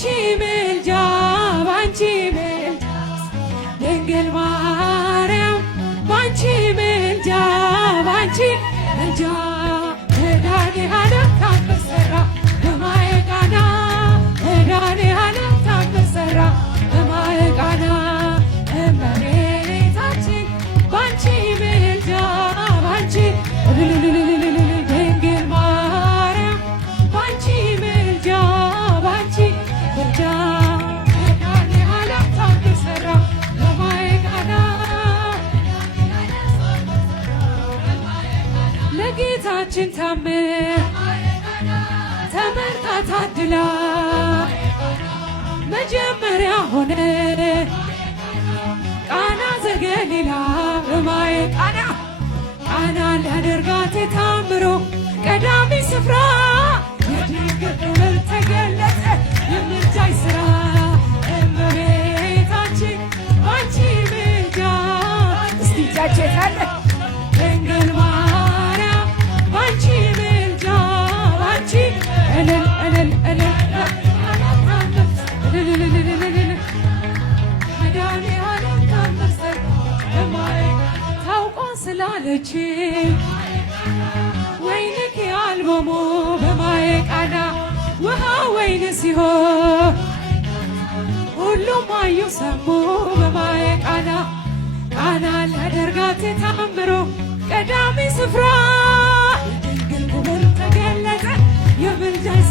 ባንቺ ምልጃ ባንቺ ምልጃ ድንግል ማርያም ባንቺ ምልጃ ባንቺ ምልጃ መድኃኒዓለም ተአምር ሠራ በማየ ቃና መድኃኒዓለም ተአምር ሠራ በማየ ቃና እመቤታችን ባንቺ ምልጃ ባንቺ ድንግል ማርያም ባንቺ ምልጃ ባንቺ ምልጃ መድኃኒዓለም ተአምር ሠራ በማየ ቃና ለጌታችን ታምር ተመርጣ ታድላ መጀመሪያ ሆነ ቃና ዘገሊላ በማየ ቃና ቃና ሊያደርጋት ታምሮ ቀዳሚ ስፍራ የድንግል ክብር ተገለጠ የምልጃሽ ሥራ እመቤታችን ባንቺ ምልጃ እስቲ እጃችሁ የታለ ድንግል ማርያም ባንቺ ምልጃ ባንቺ እልል እልል እልል መድኃኒዓለም ተአምር ሠራ በማየ ታውቋን ስላለች ወይንክ አልቦሞ በማየ ቃና ውሃ ወይን ሲሆን ሁሉም አዩ ሰሙ በማየ ቃና ቃና ሊያደርጋት ታምሮ ቀዳሚ ስፍራ የድንግል ክብር ተገለጠ የምልጃሽ